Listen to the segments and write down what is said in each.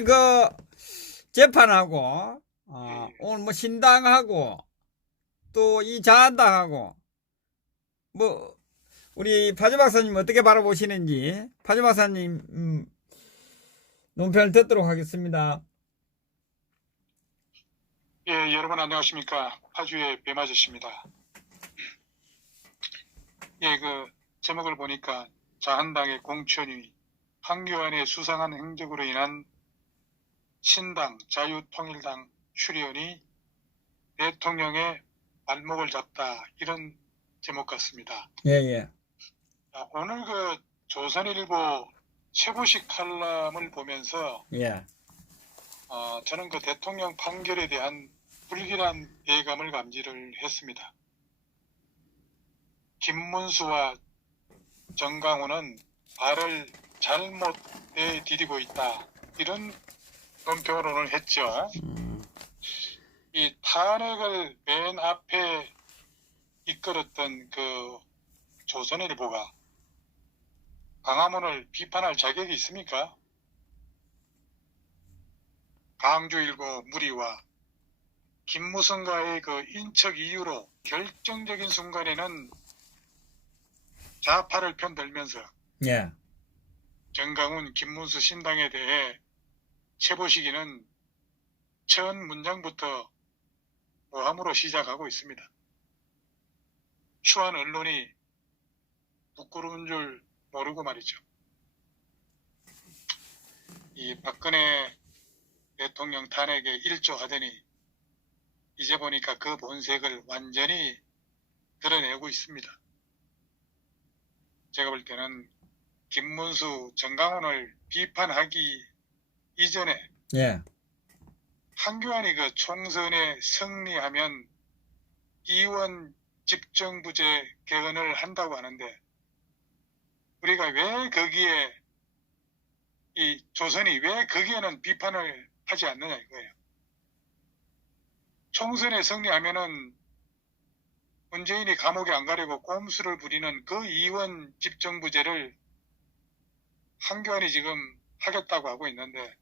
내일 그 재판하고 예. 오늘 뭐 신당하고 또 이 자한당하고 뭐 우리 파주 박사님 어떻게 바라보시는지 파주 박사님 논평을 듣도록 하겠습니다. 예, 여러분 안녕하십니까. 파주의 배마저씨입니다. 예, 그 제목을 보니까 자한당의 공천위, 황교안의 수상한 행적으로 인한 신당, 자유통일당 출연이 대통령의 발목을 잡다, 이런 제목 같습니다. 예. 오늘 그 조선일보 최보식 칼럼을 보면서 예. 저는 그 대통령 판결에 대한 불길한 예감을 감지를 했습니다. 김문수와 정강훈은 발을 잘못 내디디고 있다, 이런 논평을 오늘 했죠. 이 탄핵을 맨 앞에 이끌었던 그 조선일보가 광화문을 비판할 자격이 있습니까? 강조일보 무리와 김무성과의 그 인척 이유로 결정적인 순간에는 좌파를 편들면서 예. 정강훈, 김문수 신당에 대해 최보식이는 첫 문장부터 모함으로 시작하고 있습니다. 추한 언론이 부끄러운 줄 모르고 말이죠. 이 박근혜 대통령 탄핵에 일조하더니 이제 보니까 그 본색을 완전히 드러내고 있습니다. 제가 볼 때는 김문수, 정강훈을 비판하기 이전에 예. 황교안이 그 총선에 승리하면 이원 집정부제 개헌을 한다고 하는데, 우리가 왜 거기에 이 조선이 왜 거기에는 비판을 하지 않느냐 이거예요. 총선에 승리하면은 문재인이 감옥에 안 가려고 꼼수를 부리는 그 이원 집정부제를 황교안이 지금 하겠다고 하고 있는데,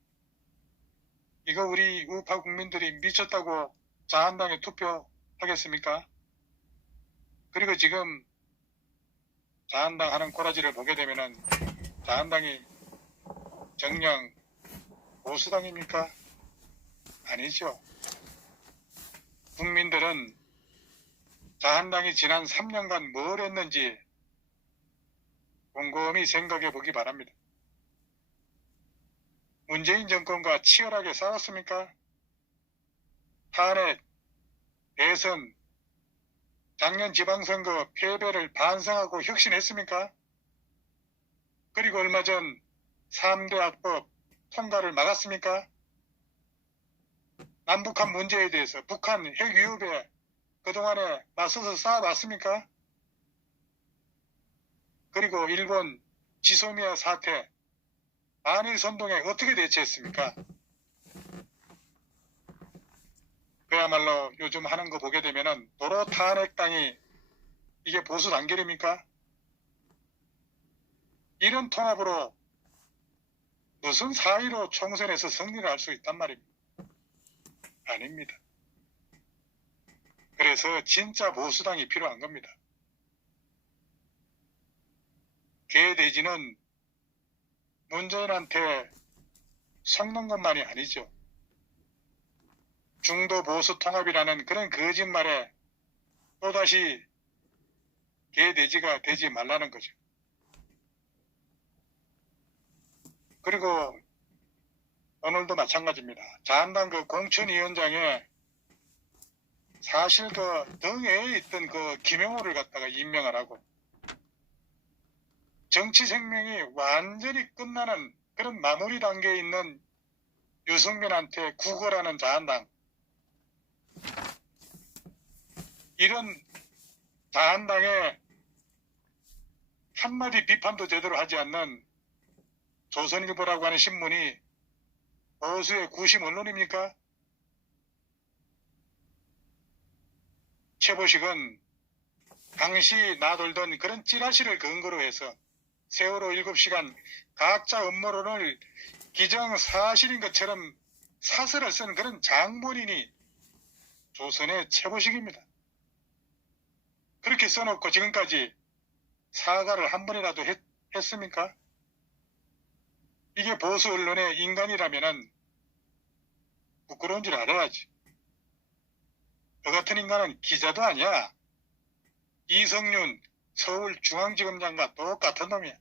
이거 우리 우파 국민들이 미쳤다고 자한당에 투표하겠습니까? 그리고 지금 자한당 하는 꼬라지를 보게 되면은 자한당이 정녕 보수당입니까? 아니죠. 국민들은 자한당이 지난 3년간 뭘 했는지 곰곰이 생각해 보기 바랍니다. 문재인 정권과 치열하게 싸웠습니까? 탄핵, 대선, 작년 지방선거 패배를 반성하고 혁신했습니까? 그리고 얼마 전 3대 악법 통과를 막았습니까? 남북한 문제에 대해서 북한 핵 위협에 그동안에 맞서서 싸워봤습니까? 그리고 일본 지소미아 사태, 한일 선동에 어떻게 대처했습니까? 그야말로 요즘 하는 거 보게 되면은 도로 탄핵당이 이게 보수 단결입니까? 이런 통합으로 무슨 사의로 총선에서 승리를 할 수 있단 말입니다. 아닙니다. 그래서 진짜 보수당이 필요한 겁니다. 개돼지는 문재인한테 속는 것만이 아니죠. 중도 보수 통합이라는 그런 거짓말에 또다시 개돼지가 되지 말라는 거죠. 그리고 오늘도 마찬가지입니다. 자한당 그 공천위원장에 사실 그 등에 있던 그 김영호를 갖다가 임명을 하고 정치 생명이 완전히 끝나는 그런 마무리 단계에 있는 유승민한테 구걸하는 자한당, 이런 자한당에 한마디 비판도 제대로 하지 않는 조선일보라고 하는 신문이 보수의 구심 언론입니까? 최보식은 당시 나돌던 그런 찌라시를 근거로 해서 세월호 7시간 각자 음모론을 기정사실인 것처럼 사설을 쓴 그런 장본인이 조선의 최고식입니다. 그렇게 써놓고 지금까지 사과를 한 번이라도 했습니까? 이게 보수 언론의 인간이라면은 부끄러운 줄 알아야지. 그 같은 인간은 기자도 아니야. 이성윤 서울중앙지검장과 똑같은 놈이야.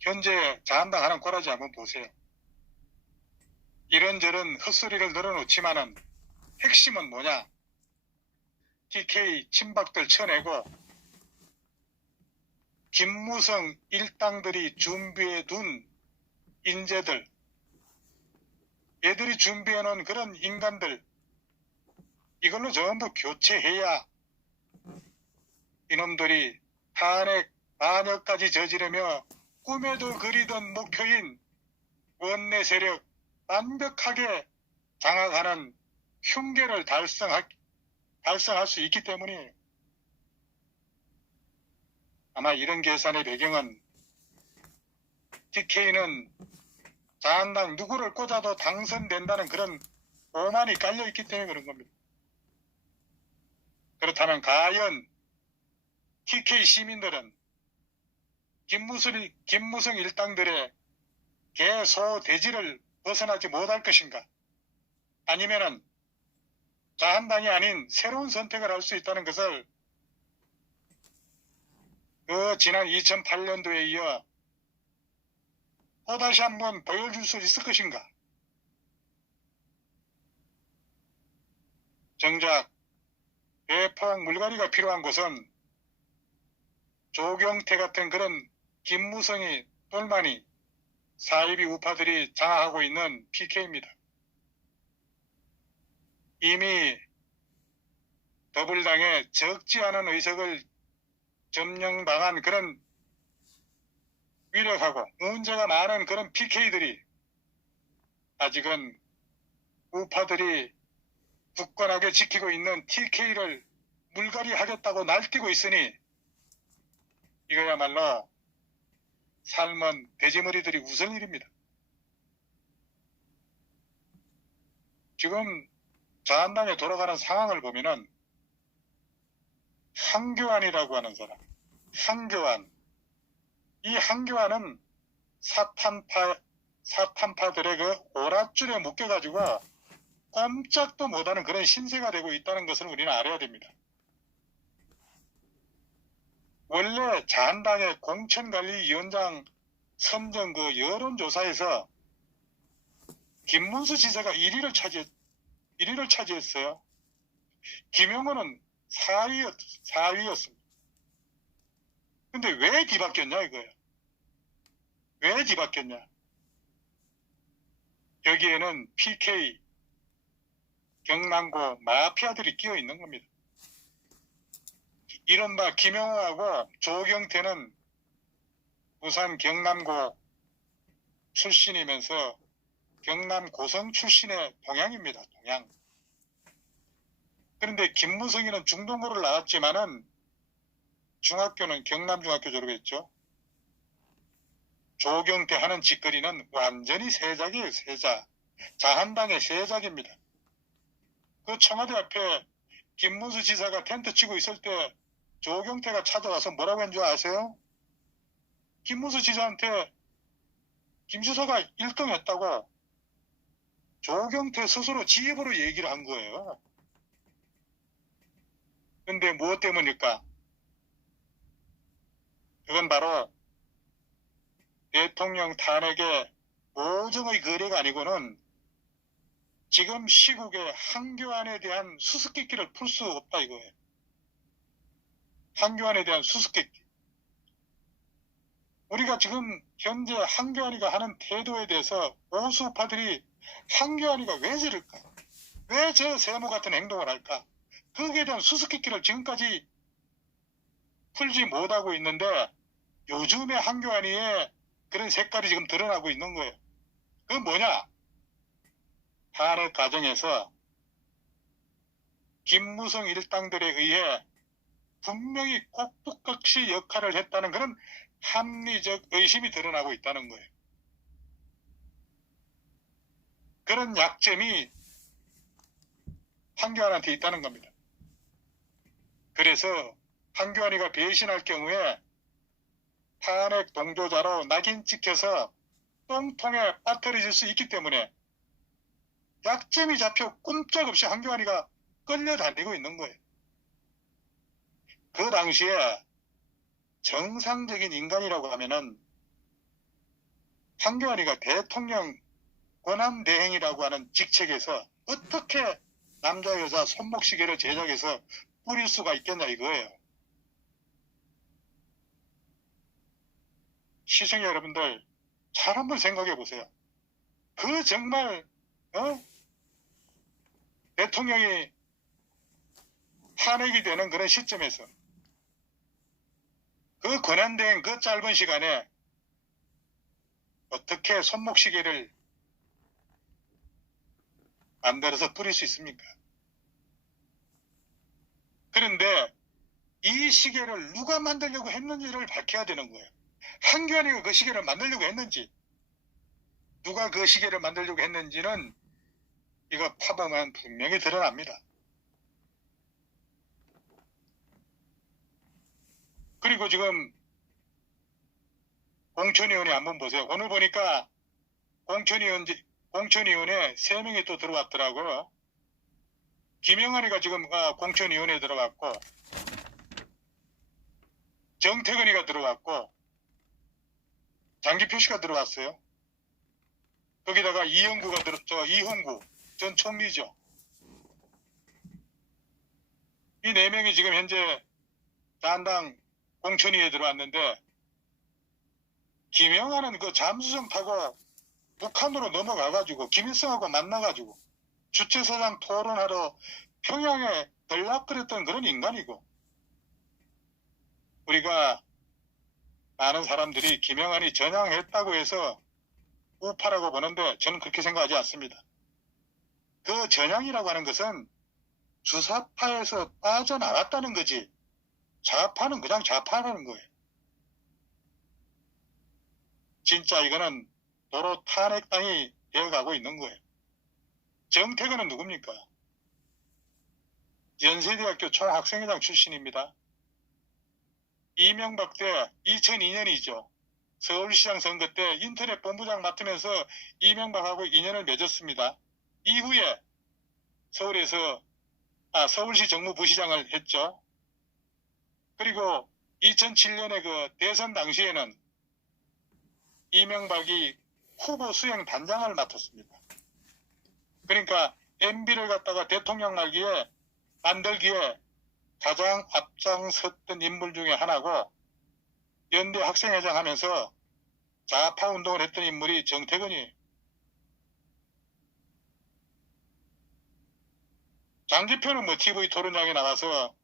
현재 자한당 하는 꼬라지 한번 보세요. 이런저런 헛소리를 늘어놓지만은 핵심은 뭐냐? TK 친박들 쳐내고 김무성 일당들이 준비해둔 인재들, 얘들이 준비해놓은 그런 인간들, 이걸로 전부 교체해야 이놈들이 탄핵 반역까지 저지르며 꿈에도 그리던 목표인 원내 세력 완벽하게 장악하는 흉계를 달성할 수 있기 때문이에요. 아마 이런 계산의 배경은 TK는 자한당 누구를 꽂아도 당선된다는 그런 오만이 깔려있기 때문에 그런 겁니다. 그렇다면 과연 TK 시민들은 김무성 일당들의 개소 대지를 벗어나지 못할 것인가? 아니면은 자한당이 아닌 새로운 선택을 할 수 있다는 것을 그 지난 2008년도에 이어 또다시 한번 보여줄 수 있을 것인가? 정작 대폭 물갈이가 필요한 곳은 조경태 같은 그런 김무성이 똘마니 사이비 우파들이 장악하고 있는 PK입니다. 이미 더불당에 적지 않은 의석을 점령당한 그런 위력하고 문제가 많은 그런 PK들이 아직은 우파들이 굳건하게 지키고 있는 TK를 물갈이하겠다고 날뛰고 있으니 이거야말로 삶은 돼지머리들이 웃을 일입니다. 지금 자한당에 돌아가는 상황을 보면은 한교안이라고 하는 사람, 한교안. 이 한교안은 사탄파들의 그 오랏줄에 묶여가지고 꼼짝도 못하는 그런 신세가 되고 있다는 것을 우리는 알아야 됩니다. 원래 자한당의 공천관리위원장 선정 그 여론조사에서 김문수 지사가 1위를 차지했어요. 김용호는 4위였습니다. 근데 왜 뒤바뀌었냐 이거예요. 왜 뒤바뀌었냐. 여기에는 PK, 경남고 마피아들이 끼어 있는 겁니다. 이른바 김용호하고 조경태는 부산 경남고 출신이면서 경남 고성 출신의 동양입니다. 동양. 그런데 김무성이는 중동고를 나왔지만은 중학교는 경남중학교 졸업했죠. 조경태 하는 짓거리는 완전히 세작이에요. 세작. 자한당의 세작입니다. 그 청와대 앞에 김문수 지사가 텐트 치고 있을 때 조경태가 찾아와서 뭐라고 한 줄 아세요? 김문수 지사한테 김 지사가 1등 했다고 조경태 스스로 지 입으로 얘기를 한 거예요. 근데 무엇 때문일까? 그건 바로 대통령 탄핵의 오정의 거래가 아니고는 지금 시국의 한교안에 대한 수수께끼를 풀 수 없다 이거예요. 한교안에 대한 수수께끼. 우리가 지금 현재 한교안이가 하는 태도에 대해서 보수파들이 한교안이가 왜 저럴까? 왜 저 세모 같은 행동을 할까? 거기에 대한 수수께끼를 지금까지 풀지 못하고 있는데 요즘의 한교안이의 그런 색깔이 지금 드러나고 있는 거예요. 그건 뭐냐? 탄핵 과정에서 김무성 일당들에 의해 분명히 꼭두각시 역할을 했다는 그런 합리적 의심이 드러나고 있다는 거예요. 그런 약점이 황교안한테 있다는 겁니다. 그래서 황교안이가 배신할 경우에 탄핵 동조자로 낙인 찍혀서 똥통에 빠뜨려질 수 있기 때문에 약점이 잡혀 꼼짝없이 황교안이가 끌려다니고 있는 거예요. 그 당시에 정상적인 인간이라고 하면은 황교안이가 대통령 권한대행이라고 하는 직책에서 어떻게 남자 여자 손목시계를 제작해서 뿌릴 수가 있겠냐 이거예요. 시청자 여러분들 잘 한번 생각해 보세요. 그 정말 대통령이 탄핵이 되는 그런 시점에서 그 권한대행 그 짧은 시간에 어떻게 손목시계를 만들어서 뿌릴 수 있습니까? 그런데 이 시계를 누가 만들려고 했는지를 밝혀야 되는 거예요. 황교안이가 그 시계를 만들려고 했는지, 누가 그 시계를 만들려고 했는지는 이거 파보면 분명히 드러납니다. 그리고 지금 공천위원회 한번 보세요. 오늘 보니까 공천위원회 3명이 또 들어왔더라고요. 김영환이가 지금 공천위원회에 들어갔고, 정태근이가 들어갔고, 장기표 씨가 들어왔어요. 거기다가 이홍구 전 총리죠. 이 4명이 지금 현재 자한당 공천위에 들어왔는데, 김영환은 그 잠수정 타고 북한으로 넘어가가지고 김일성하고 만나가지고 주체사장 토론하러 평양에 들락거렸던 그런 인간이고, 우리가 많은 사람들이 김영환이 전향했다고 해서 우파라고 보는데 저는 그렇게 생각하지 않습니다. 그 전향이라고 하는 것은 주사파에서 빠져나갔다는 거지, 좌파는 그냥 좌파라는 거예요. 진짜 이거는 도로 탄핵당이 되어가고 있는 거예요. 정태근은 누굽니까? 연세대학교 총학생회장 출신입니다. 이명박 때 2002년이죠. 서울시장 선거 때 인터넷 본부장 맡으면서 이명박하고 인연을 맺었습니다. 이후에 서울시 정무부시장을 했죠. 그리고 2007년에 그 대선 당시에는 이명박이 후보 수행 단장을 맡았습니다. 그러니까 MB를 갖다가 대통령 만들기에 가장 앞장섰던 인물 중에 하나고, 연대 학생회장 하면서 좌파 운동을 했던 인물이 정태근이에요. 장기표는 뭐 TV 토론장에 나가서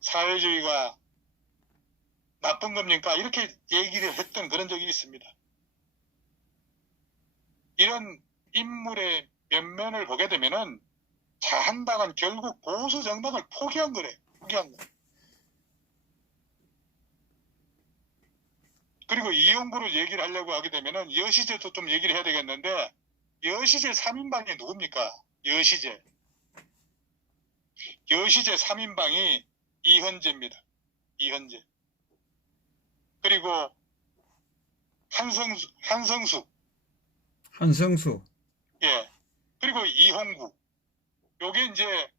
사회주의가 나쁜 겁니까? 이렇게 얘기를 했던 그런 적이 있습니다. 이런 인물의 면면을 보게 되면은 자한당은 결국 보수 정당을 포기한 거래. 포기한 거. 그리고 이용구를 얘기를 하려고 하게 되면은 여시제도 좀 얘기를 해야 되겠는데, 여시제 3인방이 누굽니까? 여시제 3인방이 이헌재입니다. 이헌재. 그리고 한성수. 예. 그리고 이홍구. 요게 이제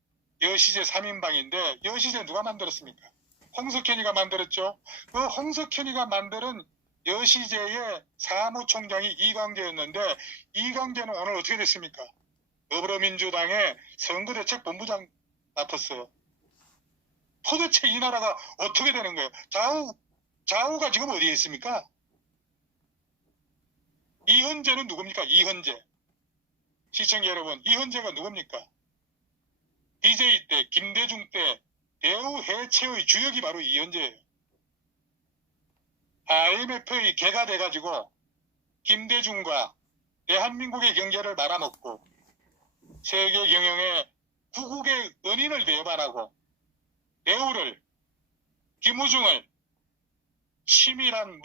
여시제 3인방인데, 여시제 누가 만들었습니까? 홍석현이가 만들었죠. 그 홍석현이가 만드는 여시제의 사무총장이 이광재였는데, 이광재는 오늘 어떻게 됐습니까? 더불어민주당의 선거대책본부장 맡았어요. 도대체 이 나라가 어떻게 되는 거예요? 좌우가 지금 어디에 있습니까? 이헌재는 누굽니까? 이헌재. 시청자 여러분, 이헌재가 누굽니까? DJ 때, 김대중 때 대우 해체의 주역이 바로 이헌재예요. IMF의 개가 돼가지고 김대중과 대한민국의 경제를 말아먹고 세계 경영에 구국의 은인을 배반하고 대우를 김우중을 치밀한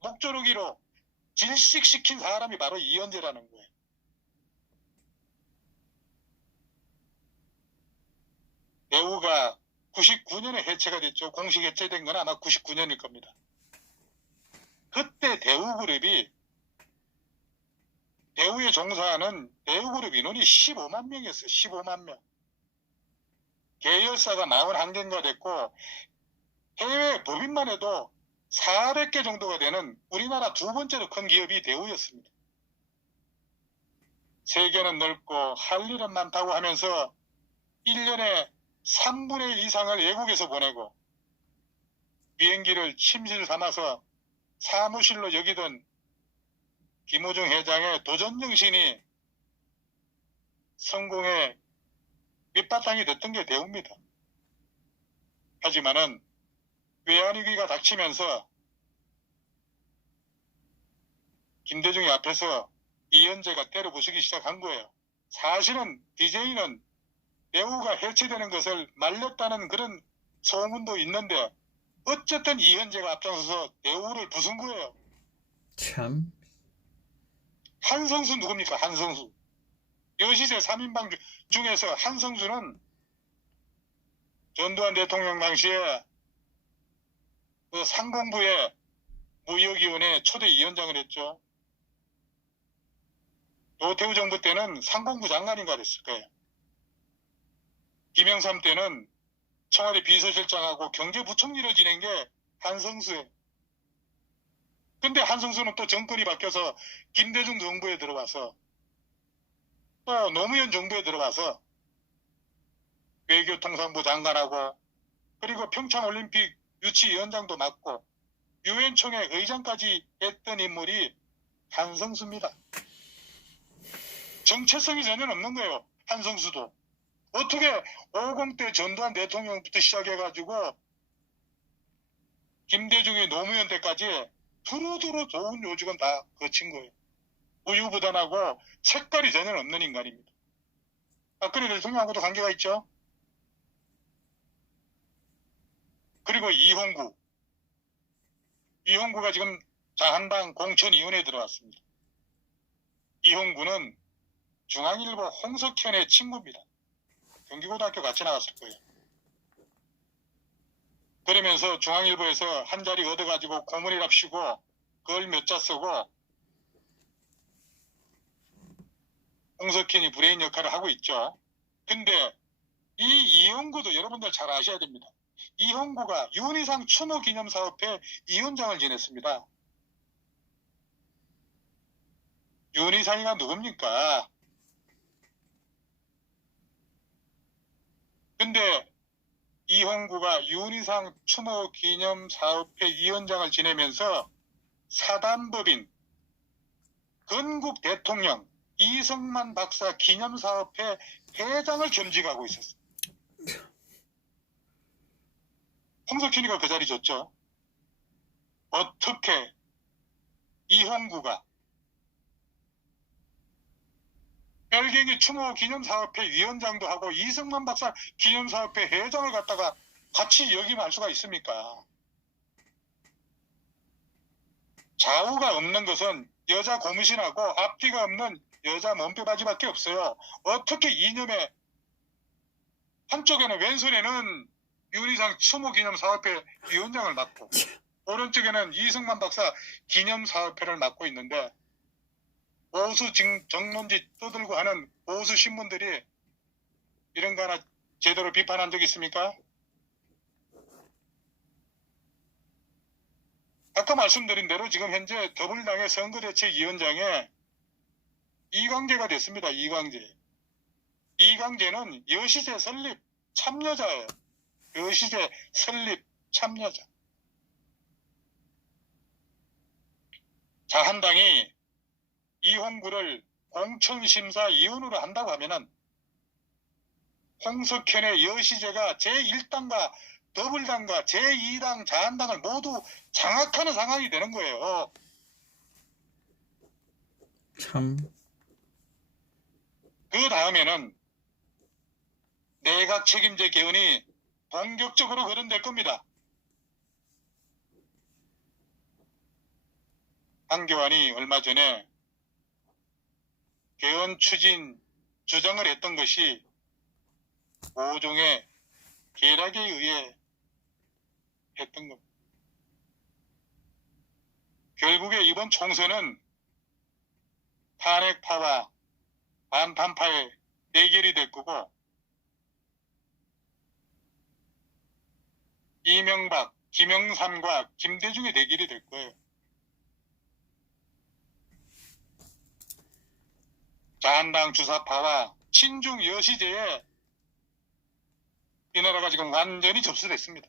목조르기로 질식시킨 사람이 바로 이현재라는 거예요. 대우가 99년에 해체가 됐죠. 공식 해체된 건 아마 99년일 겁니다. 그때 대우그룹이 대우에 종사하는 대우그룹 인원이 15만 명이었어요. 15만 명. 계열사가 41개가 됐고 해외 법인만 해도 400개 정도가 되는 우리나라 두 번째로 큰 기업이 대우였습니다. 세계는 넓고 할 일은 많다고 하면서 1년에 3분의 1 이상을 외국에서 보내고 비행기를 침실 삼아서 사무실로 여기던 김우중 회장의 도전정신이 성공의 밑바탕이 됐던 게 대우입니다. 하지만은 외환위기가 닥치면서 김대중이 앞에서 이현재가 때려부수기 시작한 거예요. 사실은 DJ는 대우가 해체되는 것을 말렸다는 그런 소문도 있는데 어쨌든 이현재가 앞장서서 대우를 부순 거예요. 참. 한성수 누굽니까? 한성수. 여시제 3인방 중에서 한성수는 전두환 대통령 당시에 그 상공부의 무역위원회 초대 위원장을 했죠. 노태우 정부 때는 상공부 장관인가 됐을 거예요. 김영삼 때는 청와대 비서실장하고 경제부총리를 지낸 게 한성수예요. 근데 한성수는 또 정권이 바뀌어서 김대중 정부에 들어와서 또 노무현 정부에 들어와서 외교통상부 장관하고 그리고 평창올림픽 유치위원장도 맡고 유엔총회 의장까지 했던 인물이 한성수입니다. 정체성이 전혀 없는 거예요. 한성수도. 어떻게 50대 전두환 대통령부터 시작해가지고 김대중이 노무현 때까지 두루두루 좋은 요직은 다 거친 거예요. 우유부단하고 색깔이 전혀 없는 인간입니다. 박근혜 대통령하고도 관계가 있죠. 그리고 이홍구가 지금 자한당 공천위원회에 들어왔습니다. 이홍구는 중앙일보 홍석현의 친구입니다. 경기고등학교 같이 나갔을 거예요. 그러면서 중앙일보에서 한 자리 얻어가지고 고문이랍시고 그걸 몇 자 쓰고 홍석현이 브레인 역할을 하고 있죠. 근데 이 이홍구도 여러분들 잘 아셔야 됩니다. 이홍구가 윤희상 추모기념사업회 위원장을 지냈습니다. 윤희상이가 누굽니까? 근데 이홍구가 윤희상 추모기념사업회 위원장을 지내면서 사단법인 건국 대통령 이승만 박사 기념사업회 회장을 겸직하고 있었어요. 홍석현이가 그 자리 줬죠. 어떻게 이홍구가 별갱이 추모기념사업회 위원장도 하고 이승만 박사 기념사업회 회장을 갖다가 같이 역임할 수가 있습니까? 좌우가 없는 것은 여자 고무신하고 앞뒤가 없는 여자 몸빼바지밖에 없어요. 어떻게 이념의 한쪽에는 왼손에는 윤희상 추모기념사업회 위원장을 맡고 오른쪽에는 이승만 박사 기념사업회를 맡고 있는데 보수 정론지 떠들고 하는 보수 신문들이 이런 거 하나 제대로 비판한 적 있습니까? 아까 말씀드린 대로 지금 현재 더불당의 선거대책위원장에 이광재가 됐습니다. 이광재는 여시제 설립 참여자예요. 여시제 설립 참여자. 자한당이 이홍구를 공천심사위원으로 한다고 하면은 홍석현의 여시제가 제1당과 더불당과 제2당 자한당을 모두 장악하는 상황이 되는 거예요. 참. 그 다음에는 내각 책임제 개헌이 본격적으로 거론될 겁니다. 한교안이 얼마 전에 개헌 추진 주장을 했던 것이 5종의 계략에 의해 했던 겁니다. 결국에 이번 총선은 탄핵파와 반탄파의 대결이 될 거고, 이명박, 김영삼과 김대중의 대결이 될 거예요. 자한당 주사파와 친중 여시제에 이 나라가 지금 완전히 접수됐습니다.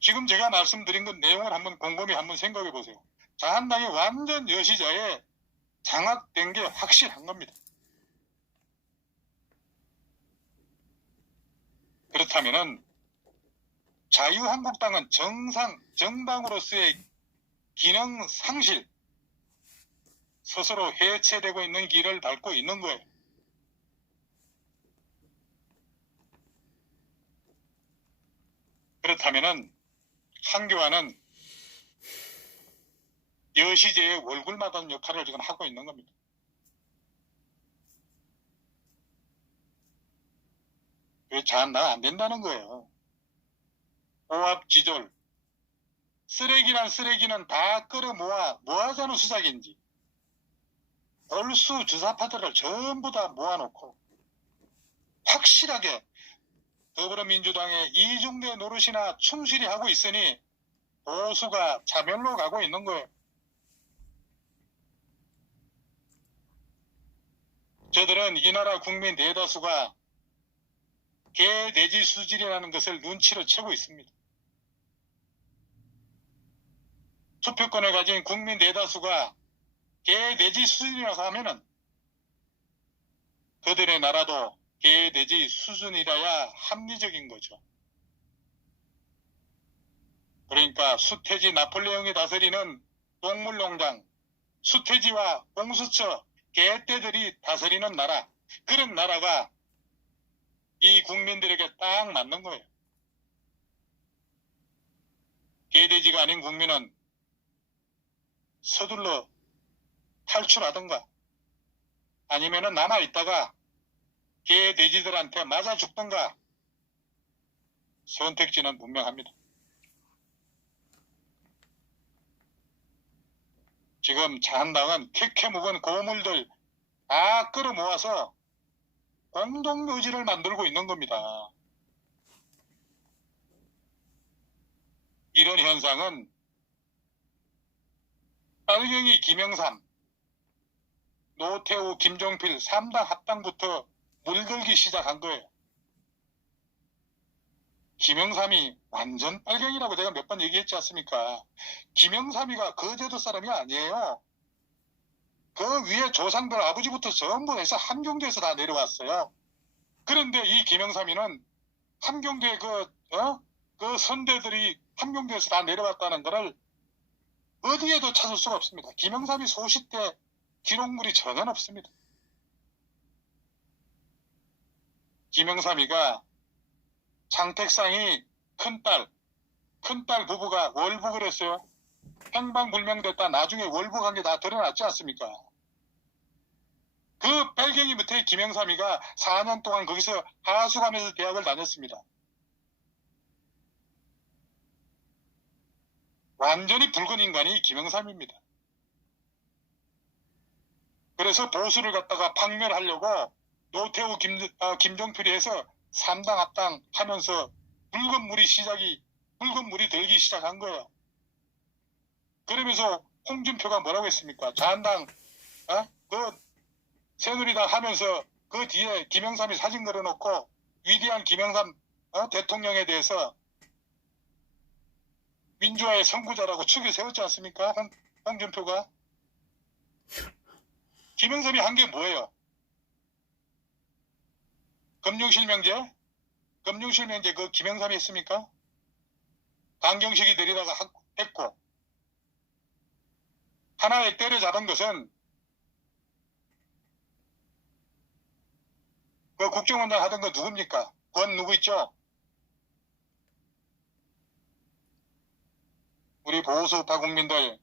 지금 제가 말씀드린 것 내용을 한번 곰곰이 한번 생각해 보세요. 자한당이 완전 여시자에 장악된 게 확실한 겁니다. 그렇다면은 자유한국당은 정당으로서의 기능 상실, 스스로 해체되고 있는 길을 밟고 있는 거예요. 그렇다면은 한교안은 여시제의 월굴마다는 역할을 지금 하고 있는 겁니다. 왜 자한당 안 된다는 거예요. 오합지졸, 쓰레기란 쓰레기는 다 끌어모아 뭐하자는 수작인지 골수 주사파들을 전부 다 모아놓고 확실하게 더불어민주당의 이중대 노릇이나 충실히 하고 있으니 보수가 차별로 가고 있는 거예요. 저들은 이 나라 국민 대다수가 개돼지 수질이라는 것을 눈치로 채고 있습니다. 투표권을 가진 국민 대다수가 개돼지 수준이라고 하면은 그들의 나라도 개돼지 수준이라야 합리적인 거죠. 그러니까 수태지 나폴레옹이 다스리는 동물농장, 수태지와 공수처, 개떼들이 다스리는 나라, 그런 나라가 이 국민들에게 딱 맞는 거예요. 개돼지가 아닌 국민은 서둘러 탈출하든가 아니면은 남아있다가 개돼지들한테 맞아 죽든가 선택지는 분명합니다. 지금 자한당은 캐캐 묵은 고물들 다 끌어모아서 공동묘지를 만들고 있는 겁니다. 이런 현상은 빨갱이 김영삼, 노태우, 김종필 3당 합당부터 물들기 시작한 거예요. 김영삼이 완전 빨갱이라고 제가 몇 번 얘기했지 않습니까? 김영삼이가 거제도 사람이 아니에요. 그 위에 조상들 아버지부터 전부 해서 함경도에서 다 내려왔어요. 그런데 이 김영삼이는 함경도에 그 선대들이 함경도에서 다 내려왔다는 것을 어디에도 찾을 수가 없습니다. 김영삼이 소시 때 기록물이 전혀 없습니다. 김영삼이가 장택상이 큰딸 부부가 월북을 했어요. 행방불명됐다 나중에 월북한 게 다 드러났지 않습니까? 그 빨갱이 밑에 김영삼이가 4년 동안 거기서 하숙하면서 대학을 다녔습니다. 완전히 붉은 인간이 김영삼입니다. 그래서 보수를 갖다가 박멸하려고 노태우 김종필이 해서 3당 합당 하면서 붉은 물이 들기 시작한 거예요. 그러면서 홍준표가 뭐라고 했습니까? 자한당 그 새누리당 하면서 그 뒤에 김영삼이 사진 걸어놓고 위대한 김영삼 대통령에 대해서 민주화의 선구자라고 축을 세웠지 않습니까? 홍준표가. 김영삼이 한 게 뭐예요? 금융실명제? 금융실명제 그 김영삼이 했습니까? 강경식이 내리다가 했고, 하나에 때려잡은 것은 그 국정원장 하던 거 누굽니까? 그건 누구 있죠? 우리 보수우파 국민들,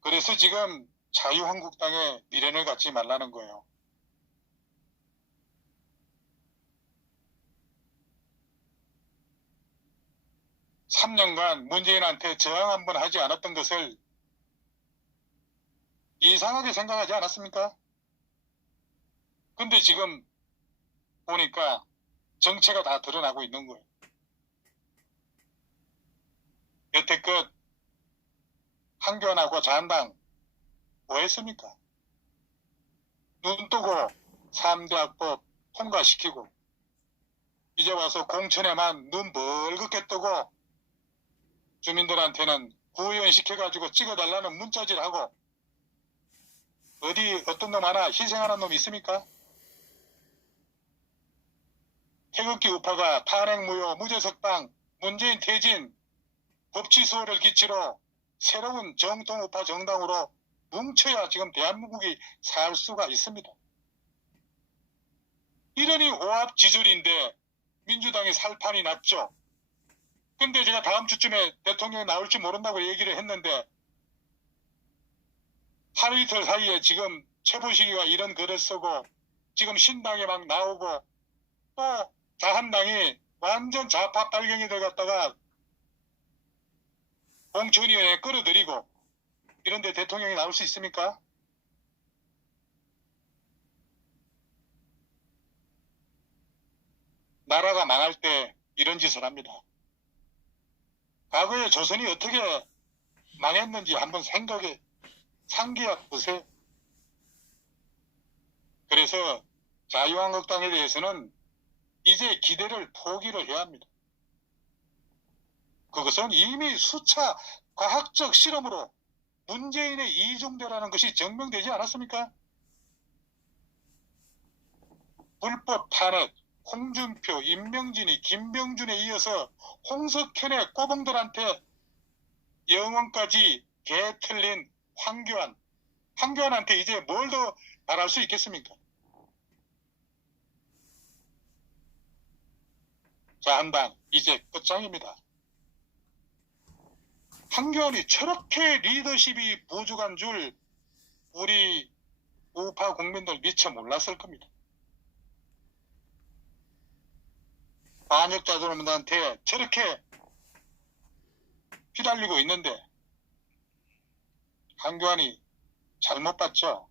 그래서 지금 자유한국당에 미련을 갖지 말라는 거예요. (3년간) 문재인한테 저항 한번 하지 않았던 것을 이상하게 생각하지 않았습니까? 근데 지금 보니까 정체가 다 드러나고 있는 거예요. 여태껏 한교안하고 자한당 뭐 했습니까? 눈 뜨고 3대 악법 통과시키고 이제 와서 공천에만 눈 멀겋게 뜨고 주민들한테는 구의원시켜가지고 찍어달라는 문자질하고 어디 어떤 놈 하나 희생하는 놈 있습니까? 태극기 우파가 탄핵무효 무죄석방 문재인 퇴진 법치수호를 기치로 새로운 정통우파 정당으로 뭉쳐야 지금 대한민국이 살 수가 있습니다. 이러니 오합지졸인데 민주당이 살판이 났죠. 근데 제가 다음 주쯤에 대통령이 나올지 모른다고 얘기를 했는데 하루 이틀 사이에 지금 최보식이가 이런 글을 쓰고 지금 신당에 막 나오고 또 자한당이 완전 좌파 빨갱이들 갖다가 공천위원회에 끌어들이고 이런데 대통령이 나올 수 있습니까? 나라가 망할 때 이런 짓을 합니다. 과거에 조선이 어떻게 망했는지 한번 상기해 보세요. 그래서 자유한국당에 대해서는 이제 기대를 포기를 해야 합니다. 그것은 이미 수차 과학적 실험으로 문재인의 이중대라는 것이 증명되지 않았습니까? 불법 탄핵, 홍준표, 임명진이, 김병준에 이어서 홍석현의 꼬봉들한테 영원까지 개 틀린 황교안한테 이제 뭘 더 바랄 수 있겠습니까? 자한당 이제 끝장입니다. 황교안이 저렇게 리더십이 부족한 줄 우리 우파 국민들 미처 몰랐을 겁니다. 반역자들한테 저렇게 휘달리고 있는데 황교안이 잘못 봤죠.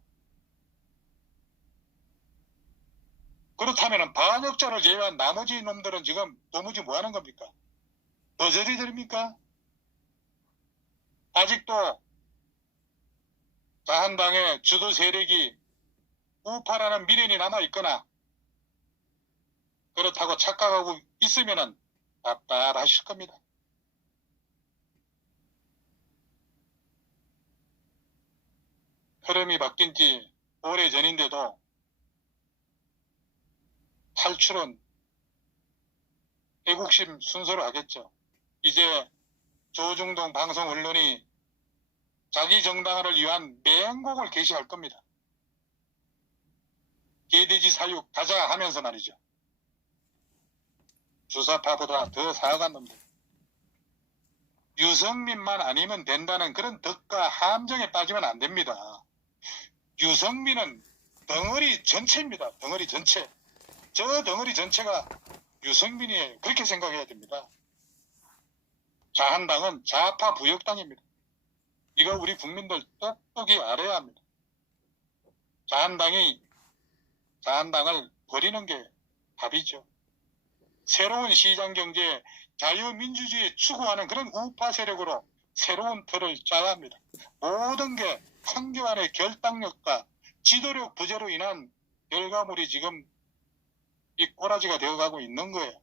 그렇다면 반역자를 제외한 나머지 놈들은 지금 도무지 뭐 하는 겁니까? 버저리들입니까? 아직도 자한당의 주도 세력이 우파라는 미련이 남아있거나 그렇다고 착각하고 있으면은 답답하실 겁니다. 흐름이 바뀐 지 오래전인데도 탈출은 애국심 순서로 하겠죠. 이제 조중동 방송 언론이 자기 정당화를 위한 맹곡을 게시할 겁니다. 개돼지 사육 가자 하면서 말이죠. 주사파보다 더 사악한 놈들. 유승민만 아니면 된다는 그런 덕과 함정에 빠지면 안 됩니다. 유승민은 덩어리 전체입니다. 덩어리 전체. 저 덩어리 전체가 유승민이에요. 그렇게 생각해야 됩니다. 자한당은 좌파 부역당입니다. 이거 우리 국민들 똑똑히 알아야 합니다. 자한당을 버리는 게 답이죠. 새로운 시장경제, 자유민주주의 추구하는 그런 우파 세력으로 새로운 틀을 짜야 합니다. 모든 게 황교안의 결단력과 지도력 부재로 인한 결과물이 지금 이 꼬라지가 되어가고 있는 거예요.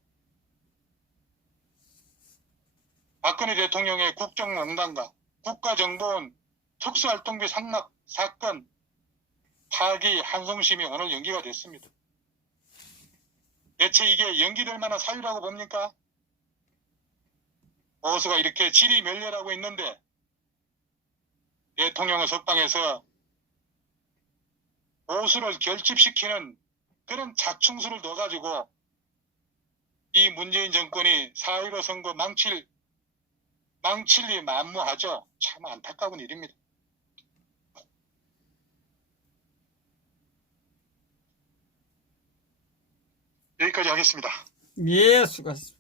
박근혜 대통령의 국정농단과 국가정보원 특수활동비 상납 사건 파기 한송심이 오늘 연기가 됐습니다. 대체 이게 연기될 만한 사유라고 봅니까? 보수가 이렇게 질이 멸렬하고 있는데 대통령을 석방해서 보수를 결집시키는 그런 자충수를 넣어가지고 이 문재인 정권이 4.15 선거 망칠 망칠리 만무하죠. 참 안타까운 일입니다. 여기까지 하겠습니다. 예, 수고하셨습니다.